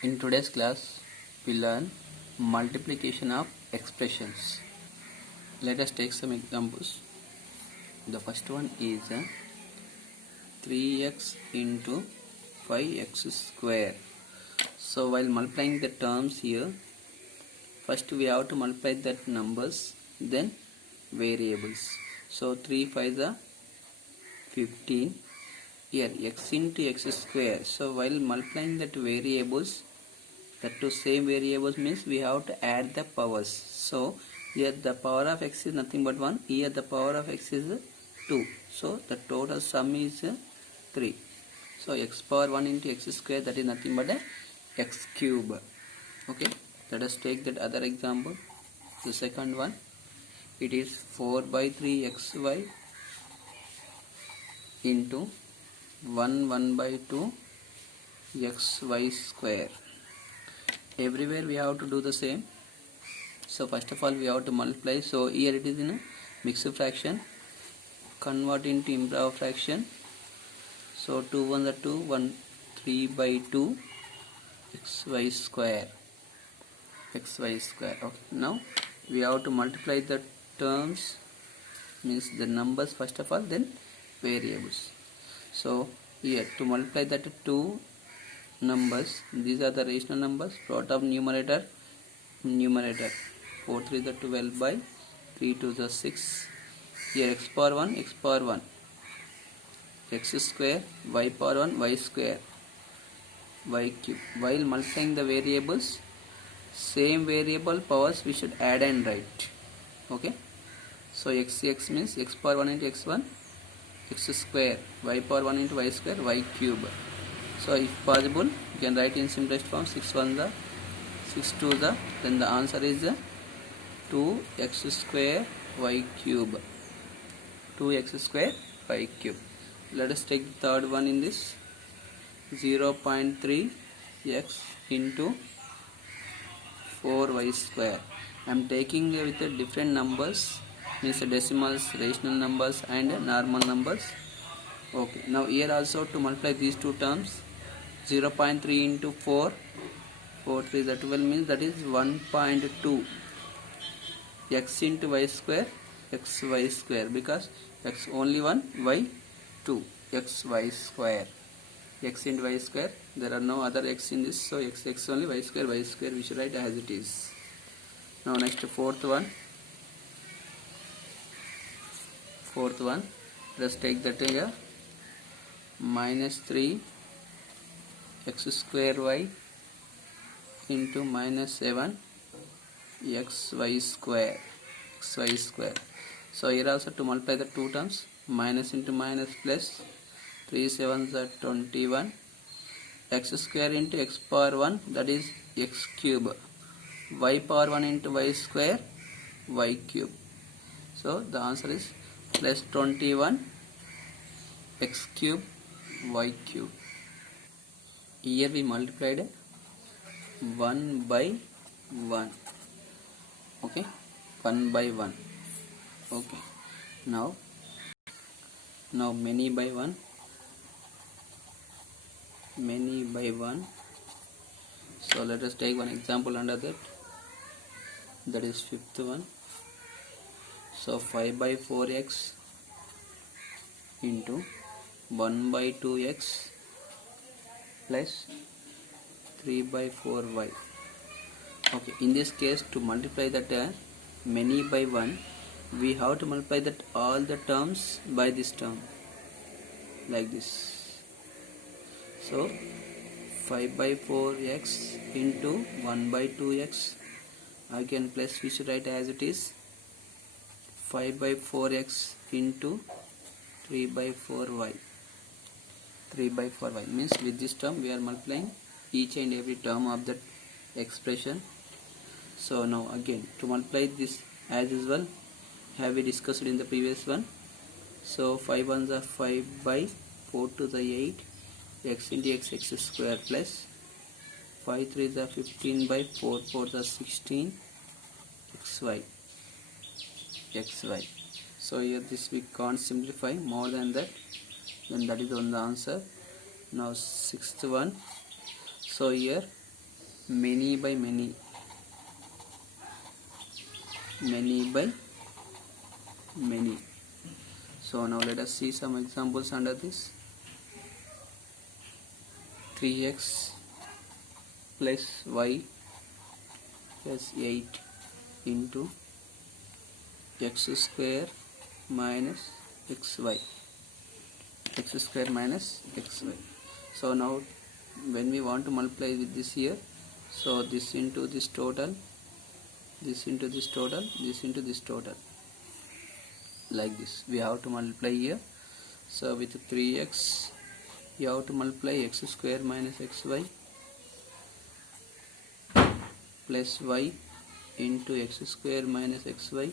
In today's class, we learn multiplication of expressions. Let us take some examples. The first one is 3x into 5x square. So while multiplying the terms here, first we have to multiply that numbers, then variables. So 3 5 is 15. Here x into x square. So while multiplying that variables, that two same variables means we have to add the powers. So here the power of x is nothing but 1. Here the power of x is 2. So the total sum is 3. So x power 1 into x square, that is nothing but a x cube. Okay, let us take that other example. The second one, it is 4 by 3 xy into 1 by 2 xy square. Everywhere we have to do the same. So first of all we have to multiply. So here it is in a mixed fraction, convert into improper fraction. So 2 1 are 2, 1 3 by 2 xy square. Okay, now we have to multiply the terms, means the numbers first of all, then variables. So here to multiply that two numbers, these are the rational numbers, product of numerator 4 3 is 12 by 3 2 is 6. Here x power 1 x square, y power 1 y square, y cube. While multiplying the variables, same variable powers we should add and write. Okay, so x means x power 1 into x1 x square, y power 1 into y square, y cube. So if possible you can write in simplest form, 6 1 the 6 2 the, then the answer is 2x square y cube. 2x square y cube. Let us take the third one in this, 0.3 x into 4y square. I am taking with the different numbers, means decimals, rational numbers and normal numbers. Okay, now here also to multiply these two terms, 0.3 into 4 3 is 12, means that is 1.2 x into y square xy square, because x only 1 y 2 xy square. X into y square, there are no other x in this, so x only, y square we should write as it is. Now next fourth one, let's take that here, minus 3 x square y into minus 7 xy square. So here also to multiply the two terms, minus into minus plus, 3 7s are 21, x square into x power 1, that is x cube, y power 1 into y square, y cube. So the answer is plus 21 x cube y cube. Here we multiplied 1 by 1. Okay, 1 by 1. Okay, now many by 1. So let us take one example under that, is fifth one. So 5 by 4x into 1 by 2x plus 3 by 4y. Okay, in this case to multiply that many by 1, we have to multiply that all the terms by this term, like this. So 5 by 4x into 1 by 2x, again plus we should write as it is, 5 by 4x into 3 by 4y. Means with this term we are multiplying each and every term of that expression. So now again to multiply this as usual, have we discussed in the previous one. So 5 1s are 5 by 4 to the 8 x into x square plus 5 3 is 15 by 4 4 is 16 xy. So here this we can't simplify more than that, then that is on the answer. Now sixth one, so here many by many, many by many. So now let us see some examples under this. 3x plus y plus 8 into x square minus xy, x square minus xy. So now when we want to multiply with this here, so this into this total, this into this total, this into this total, like this we have to multiply here. So with 3x you have to multiply x square minus xy plus y into x square minus xy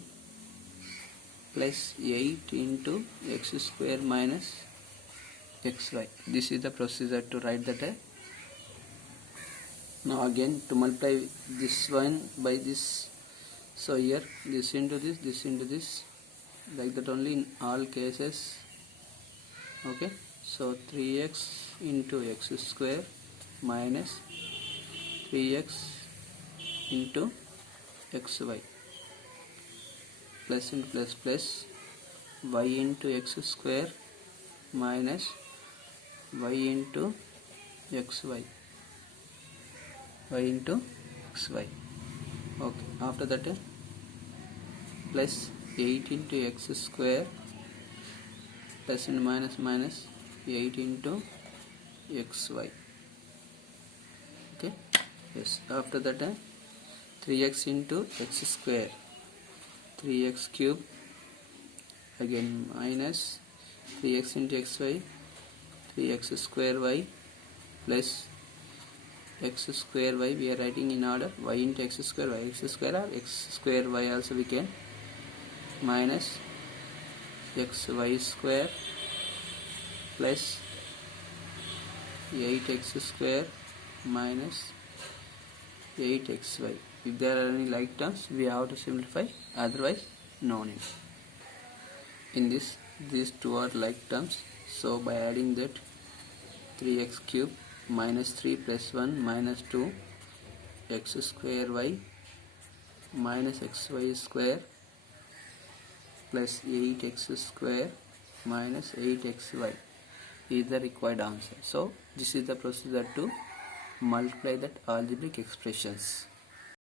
plus 8 into x square minus xy. This is the procedure to write that. Now again to multiply this one by this, so here this into this, like that only in all cases. Okay, so 3x into x square minus 3x into xy plus into plus y into x square minus y into xy, y into xy. Okay, after that plus 8 into x square plus and minus 8 into xy. Okay, yes, after that 3x into x square, 3x cube, again minus 3x into xy, 3x square y plus x square y, we are writing in order, y into x square y, x square or x square y also we can, minus xy square plus 8x square minus 8xy. If there are any like terms we have to simplify, otherwise no need. In this, these two are like terms, so by adding that 3x cube minus 3 plus 1 minus 2 x square y minus xy square plus 8x square minus 8xy is the required answer. So this is the procedure to multiply that algebraic expressions.